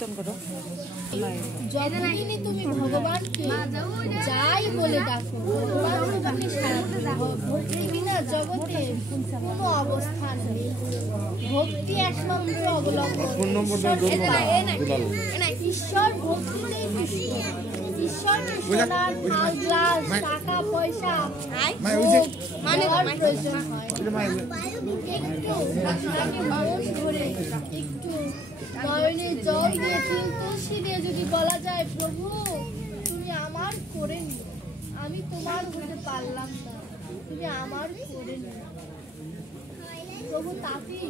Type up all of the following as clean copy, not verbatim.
কীর্তন করো। যতদিনই তুমি ভগবানকে যাই বলে ডাকো, ভগবান তোমাকে সাড়া দেবে। ভক্তি বিনা জগতে কোনো অবস্থান নেই। ভক্তি একমাত্র অবলম্বন। ঈশ্বর ভক্তিতেই কৃষ্ণ। ঈশ্বরকে সোনার থাল, গ্লাস, টাকা পয়সা দেওয়ার প্রয়োজন হয়। একটু মন ধরে একটু নয়নে জল দিয়ে তিল তুলসী দিয়ে যদি বলা যায়, প্রভু তুমি আমার করে নিও, আমি তোমার হতে পারলাম না, তুমি আমার করে নিও, প্রভু তাতেই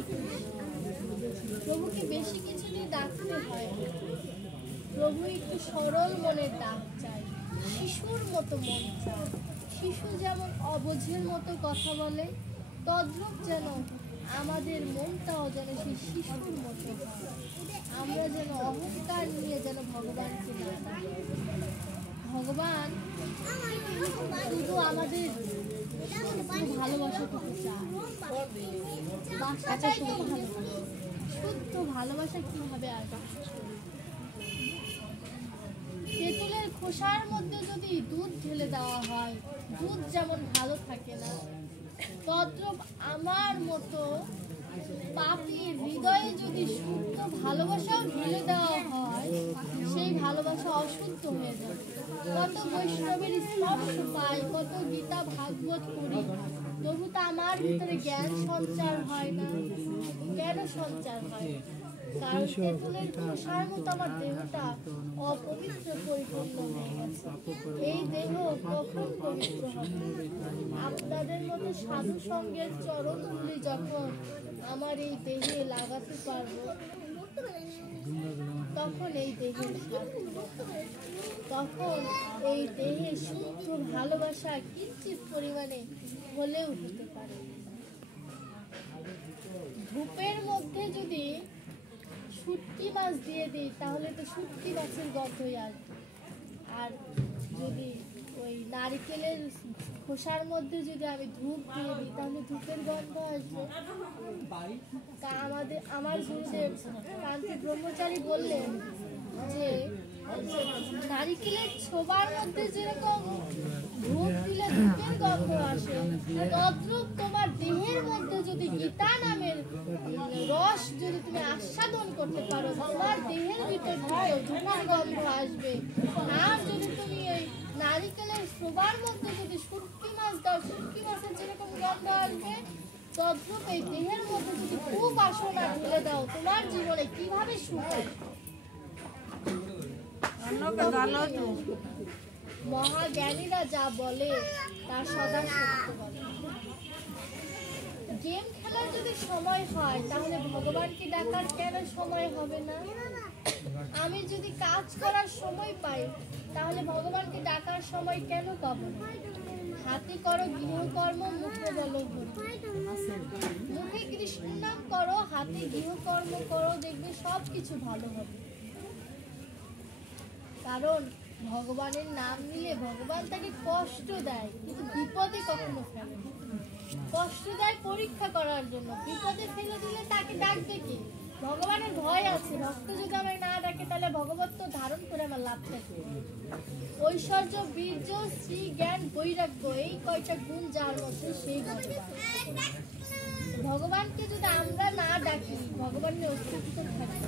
প্রভুকে বেশি কিছু দিয়ে ডাকতে হয়। প্রভু একটু সরল মনের ডাক চাই, শিশুর মতো মন চাই। শিশু যেমন অবুঝের মতো কথা বলে, তদ্রূপ যেন আমাদের মনটাও যেন সেই শিশুর মতো হয়। আমরা যেন অহংকার নিয়ে যেন ভগবানকে না ডাকি। ভগবান শুধু আমাদের ভালোবাসা করতে চায়। বাসাটাই তো ভালোবাসা, শুদ্ধ ভালোবাসা কিভাবে আসবে? তেঁতুলের খোসার মধ্যে যদি দুধ ঢেলে দেওয়া হয়, দুধ যেমন ভালো থাকে না, তদ্রূপ আমার মতো পাপীর হৃদয়ে যদি শুদ্ধ ভালোবাসাও ঢেলে দেওয়া হয়, সেই ভালোবাসা অশুদ্ধ হয়ে যাবে। কত বৈষ্ণবের স্পর্শ পাই, কত গীতা ভাগবত করি, তবু তো আমার ভিতরে জ্ঞান সঞ্চার হয় না। কেন সঞ্চার হয়? কারণ তেঁতুলের খোসার মতো আমার দেহটা অপবিত্র পরিপূর্ণ হয়ে গেছে। এই দেহ কখন পবিত্র হবে? আপনাদের মতো সাধু সঙ্গের চরণধূলি যখন আমার এই দেহে লাগাতে পারবো, তখন এই দেহের তখন এই দেহে শুদ্ধ ভালোবাসা কিঞ্চিত পরিমাণে হলেও হতে পারে। ধূপের মধ্যে যদি শুটকি মাছ দিয়ে দিই, তাহলে তো শুটকি মাছের গন্ধই আসবে। আর যদি ওই নারিকেলের খোসার মধ্যে যদি আমি ধূপ দিয়ে দিই, তাহলে ধূপের গন্ধ আসবে। আমার গুরুদেব কান্তি ব্রহ্মচারী বললেন যে নারিকেলের ছোবার মধ্যে যেরকম ধূপ দিলে ধূপের গন্ধ আসে, তদ্রূপ তোমার দেহের মধ্যে যদি গীতা নামের রস যদি তুমি আস্বাদন করতে পারো, তোমার দেহের ভিতর থেকেও ধূপের গন্ধ আসবে। আর যদি তুমি ওই নারিকেলের ছোবার মধ্যে যদি শুটকি মাছ দাও, শুটকি মাছের যেরকম গন্ধ আসবে, তদ্রূপ এই দেহের মধ্যে যদি খুব বাসনা ঢেলে দাও, তোমার জীবনে কিভাবে সুখ আসবে? মহাজ্ঞানীরা যা বলে তা সদা সত্য বলে। গেম খেলার যদি সময় হয়, তাহলে ভগবানকে ডাকার কেন সময় হবে না? আমি যদি কাজ করার সময় পাই, তাহলে ভগবানকে ডাকার সময় কেন পাবো না? হাতে করো গৃহকর্ম, মুখে বলো হরি। মুখে কৃষ্ণ নাম করো, হাতে গৃহকর্ম করো, দেখবে সব কিছু ভালো হবে। কারণ ভগবানের নাম নিলে ভগবান তাকে কষ্ট দেয়, কিন্তু বিপদে কখনো ফেলে না। কষ্ট দেয় পরীক্ষা করার জন্য, বিপদে ফেলে দিলে তাকে ডাকবে কি? ভগবানের ভয় আছে, ভক্ত যদি আমায় না ডাকে, তাহলে ভগবত ধারণ করে আমার লাভ থাকে। ঐশ্বর্য, বীর্য, শ্রী, জ্ঞান, বৈরাগ্য, এই কয়টা গুণ যার মধ্যে সেই ভগবানকে যদি আমরা না ডাকি, ভগবানের অস্তিত্ব থাকে।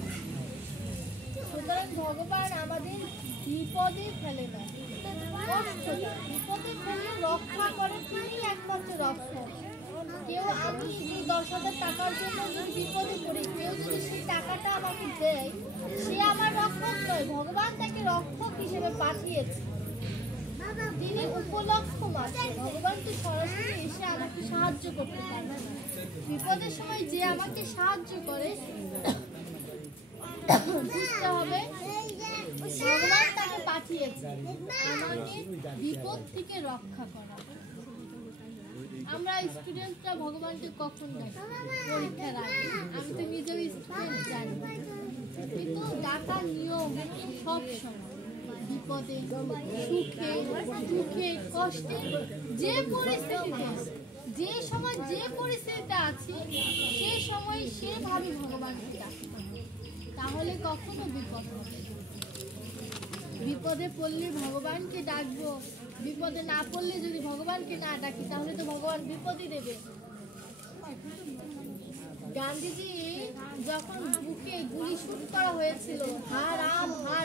সুতরাং ভগবান আমাদের বিপদে ফেলে না, কষ্ট দেয়। বিপদে ফেলে রক্ষা করে, তিনি একমাত্র রক্ষক। কেউ আমি যে 10,000 টাকার জন্য যদি বিপদে পড়ি, কেউ যদি সেই টাকাটা আমাকে দেয়, সে আমার রক্ষক নয়, ভগবান তাকে রক্ষক হিসেবে পাঠিয়েছে। তিনি উপলক্ষ মাত্র, ভগবান তো সরাসরি এসে আমাকে সাহায্য করতে পারে না। বিপদের সময় যে আমাকে সাহায্য করে, বুঝতে হবে ভগবান তাকে পাঠিয়েছে আমাকে বিপদ থেকে রক্ষা করা। আমরা স্টুডেন্টরা ভগবানকে কখন ডাকি? পরীক্ষার আগে। আমি তো নিজেও স্টুডেন্ট, জানি। কিন্তু ডাকার নিয়ম সব সময়, বিপদে, সুখে, দুঃখে, কষ্টে, যে পরিস্থিতিতে, যে সময় যে পরিস্থিতিতে আছি, সেই সময় সেভাবে ভগবানকে ডাকি। তাহলে তাহলে কখনো বিপদ হবে না। বিপদে পড়লে ভগবানকে ডাকবো, বিপদে না পড়লে যদি ভগবানকে না ডাকি তাহলে তো ভগবান বিপদই দেবে। গান্ধীজি যখন বুকে গুলি শুট করা হয়েছিল, হা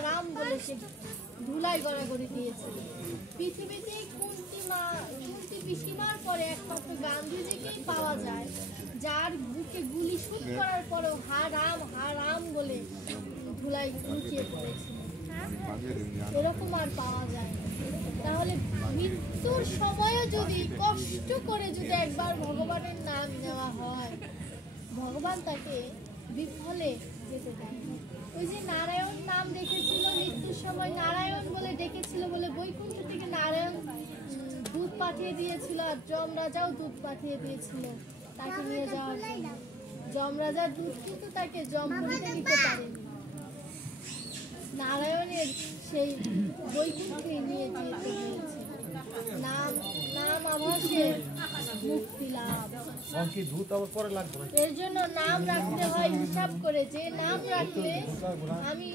রাম বলে সে ধুলাই গড়াগড়ি দিয়েছিল। পৃথিবীতে কুন্তি পিসিমার পরে একমাত্র গান্ধীজিকেই পাওয়া যায় যার বুকে গুলি শুট করার পরেও হা রাম বলে ধুলাই লুকিয়ে পড়েছিল। এরকম আর পাওয়া যায় না। তাহলে মৃত্যুর সময়ও যদি কষ্ট করে যদি একবার ভগবানের নাম নেওয়া হয়, ভগবান তাকে বিফলে যেতে দেয়। ওই যে নারায়ণ নাম রেখেছিল, মৃত্যুর সময় নারায়ণ বলে ডেকেছিল বলে বৈকুণ্ঠ থেকে নারায়ণ দুধ পাঠিয়ে দিয়েছিল, আর যমরাজাও দুধ পাঠিয়ে দিয়েছিল তাকে নিয়ে যাওয়ার জন্য। যমরাজার দুধ কিন্তু তাকে যমপুরীতে নিতে পারেনি, নারায়ণের সেই বৈকুণ্ঠে নিয়ে যেতে হয়েছে। নাম আভাসে মুক্তি লাভ। এর জন্য নাম রাখতে হয় হিসাব করে, যে নাম রাখলে আমি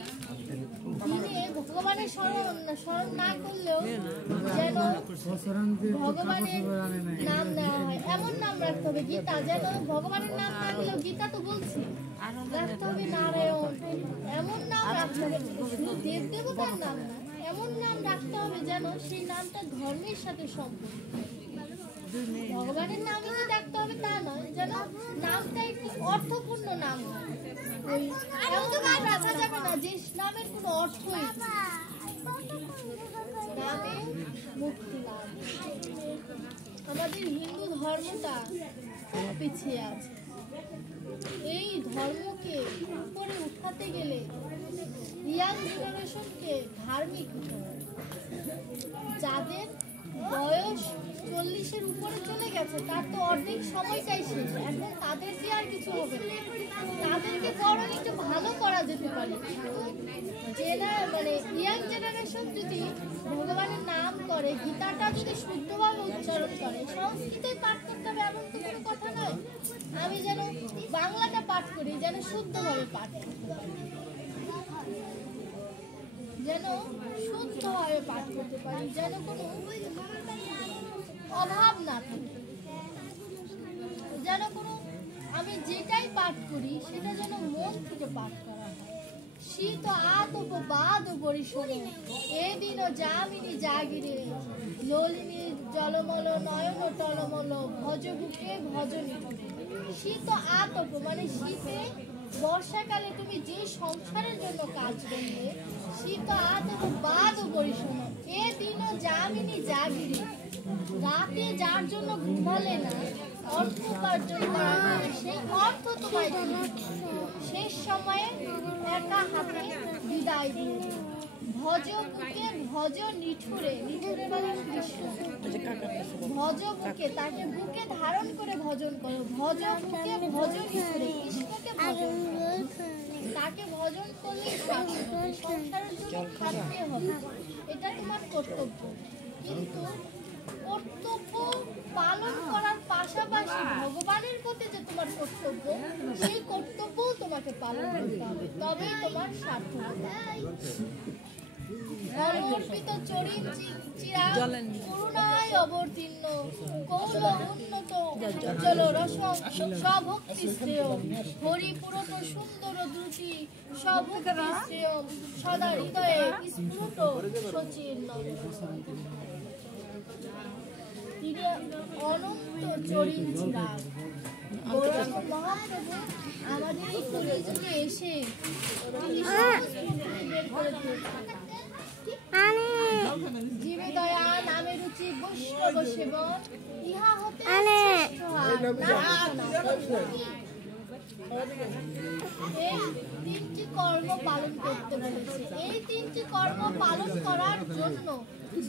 দিনে ভগবানের স্মরণ না করলেও যেন ভগবানের নাম নেওয়া হয়, এমন নাম রাখতে হবে। গীতা যেন ভগবানের নাম না নিলেও, গীতা তো বলছি, রাখতে হবে নারায়ণ, এমন নাম রাখতে হবে, দেব দেবতার নাম না, এমন নাম রাখতে হবে যেন সেই নামটা ধর্মের সাথে সম্পর্ক। ভগবানের নামই যে ডাকতে হবে তা নয়, যেন নামটা একটু অর্থপূর্ণ নাম হয়। ওই এমন নাম রাখা যাবে না যে নামের কোনো অর্থই নামে মুক্তি লাভ। আমাদের হিন্দু ধর্মটা খুব পিছিয়ে আছে। এই ধর্মকে উপরে উঠাতে গেলে ইয়াং জেনারেশনকে ধার্মিক হতে হবে। যাদের বয়স 40-এর উপরে চলে গেছে তার তো অর্ধেক সময়টাই শেষ, এখন তাদের দিয়ে আর কিছু হবে না। তাদেরকে বরং একটু ভালো করা যেতে পারে। ইয়াং জেনারেশন যদি ভগবানের নাম করে, গীতাটা যদি শুদ্ধভাবে উচ্চারণ করে, সংস্কৃতে পাঠ করতে হবে এমন তো কোনো কথা নয়। আমি যেন বাংলাটা পাঠ করি, যেন শুদ্ধভাবে পাঠ করতে পারি, যেন শুদ্ধভাবে পাঠ করতে পারি, যেন কোনো অভাব না থাকে, যেন কোনো আমি যেটাই পাঠ করি সেটা যেন মন থেকে পাঠ করা হয়। শীত আতপ পরিশোনে এদিন যামিনী জাগিরে ললিনী জলমল নয়ন টলমল ভজ বুকে ভজ নিঠুরে। শীত আতপ মানে শীতে, বর্ষাকালে তুমি যে সংসারের জন্য কাজ করলে, শীত আতপ পরিশোন এদিন যামিনী জাগিরে, রাতে যার জন্য ঘুমালে না, অর্থ উপার্জন করার জন্য, সেই অর্থ তোমায় শেষ সময়ে একা হাতে বিদায় দিয়ে ভজ বুকে ভজ নিঠুরে, নিঠুরে মানে কৃষ্ণ, ভজ বুকে তাকে বুকে ধারণ করে ভজন করো, ভজ বুকে ভজ নিঠুরে, কৃষ্ণকে ভজন তাকে ভজন করলে সংসারের জন্য খাটতে হবে, এটা তোমার কর্তব্য। কিন্তু কর্তব্য পালন করার পাশাপাশি ভগবানের প্রতি যে তোমার কর্তব্য, সেই কর্তব্যও তোমাকে পালন করতে হবে, তবেই তোমার সার্থক হবে। অর্পিত চরিত চিরাগ করুণায় অবতীর্ণ কৌল উন্নত উজ্জ্বল রসম স্বভক্তি শ্রেয় হরি পুরত সুন্দর দ্রুতি স্বভক্তি শ্রেয় সদা হৃদয়ে স্ফুট সচিন্ন। তিনি অনন্ত চরিত চিরাগ। গৌরাঙ্গ মহাপ্রভু আমাদের এই কলিযুগে এসে বের করে দিয়েছেন। জীবে দয়া নামে রুচি বৈষ্ণব সেবন, ইহা হতে এই 3টি কর্ম পালন করতে বলেছে। এই 3টি কর্ম পালন করার জন্য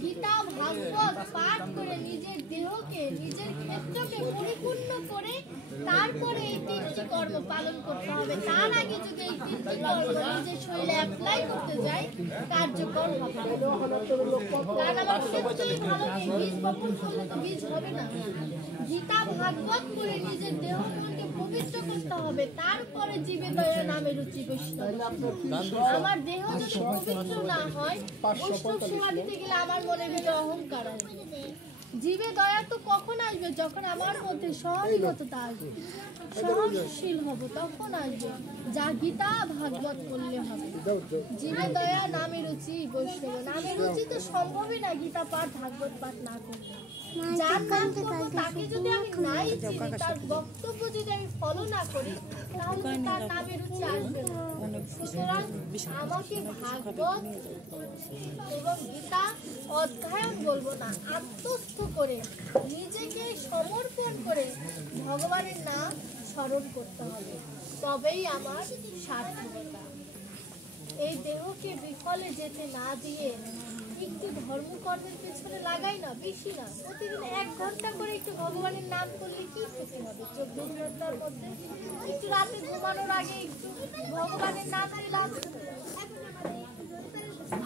গীতা ভাগবত পাঠ করে নিজের দেহকে, নিজের ক্ষেত্রকে পরিপূর্ণ করে তারপরে এই 3টি কর্ম পালন করতে হবে। তার আগে যদি এই 3টি কর্ম নিজের শরীরে অ্যাপ্লাই করতে যাই, কার্যকর হবে না। কারণ আমার ক্ষেত্রেই ভালো নেই, বীজ বপন করলে তো বীজ হবে না। গীতা ভাগবত করে নিজের দেহ মনকে পবিত্র করতে হবে, তারপরে জীবে দয়া নামে রুচি বৈষ্ণব। আমার দেহ যদি পবিত্র না হয়, বৈষ্ণব সেবা দিতে গেলে আমার মনের ভিতরে অহংকার আসবে। জীবে দয়া তো কখন আসবে? যখন আমার মধ্যে সহনীয়তা আসবে, সহনশীল হব, তখন আসবে। যা গীতা ভাগবত করলে হবে। জীবে দয়া নামে রুচি বৈষ্ণব। নামে রুচি তো সম্ভবই না গীতা পাঠ ভাগবত পাঠ না করলে। যার নাম করবো তাকে যদি আমি নাই চিনি, তার বক্তব্য যদি আমি ফলো না করি, তাহলে তার নামে রুচি আসবে না। সুতরাং আমাকে ভাগবত এবং গীতা অধ্যয়ন বলবো না, আত্মস্থ করে নিজেকে সমর্পণ করে ভগবানের নাম স্মরণ করতে হবে, তবেই আমার সার্থকতা। এই দেহকে বিফলে যেতে না দিয়ে একটু ধর্মকর্মের পেছনে লাগাই না, বেশি না, প্রতিদিন 1 ঘন্টা করে একটু ভগবানের নাম করলে কি ক্ষতি হবে? 24 ঘন্টার মধ্যে একটু রাতে ঘুমানোর আগে একটু ভগবানের নাম নিলাম।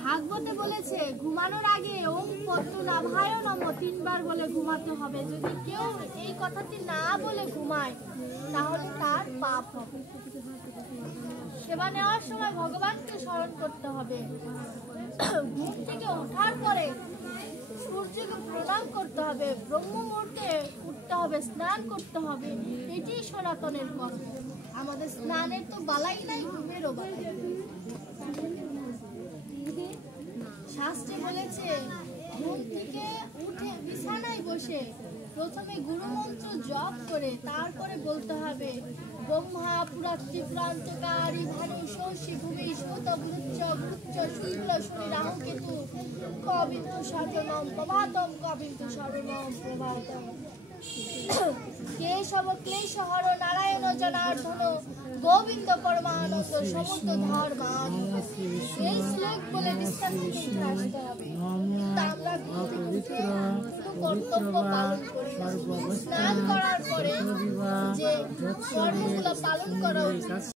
ভাগবতে বলেছে ঘুমানোর আগে ওম পদ্মনাভায় নমঃ 3 বার বলে ঘুমাতে হবে। যদি কেউ এই কথাটি না বলে ঘুমায়, তাহলে তার পাপ হবে। সেবা নেওয়ার সময় ভগবানকে স্মরণ করতে হবে। ঘুম থেকে ওঠার পরে সূর্যকে প্রণাম করতে হবে, ব্রহ্ম মুহূর্তে উঠতে হবে, স্নান করতে হবে। এটি সনাতনের কর্ম। আমাদের স্নানের তো বালাই নাই, ঘুমেরও বালাই। শাস্ত্রে বলেছে ঘুম থেকে উঠে বিছানায় বসে প্রথমে গুরুমন্ত্র জপ করে তারপরে বলতে হবে ব্রহ্মা পুরাত্রি প্রান্তকারী ভানু শশী ভূমি সুত গুচ্ছ গুচ্ছ শুক্ল শনি রাহু কেতু কবিন্দু সর্বনম প্রভাতম কবিন্দু সর্বনম প্রভাতম কেশব ক্লেশহর নারায়ণ জনার্দন গোবিন্দ পরমানন্দ সমুদ্র ধর্মান। এই শ্লোক বলে বিশ্রাম থেকে উঠে আসতে হবে। কিন্তু আমরা শুধু কর্তব্য পালন করি না। স্নান করার পরে যে কর্মগুলো পালন করা উচিত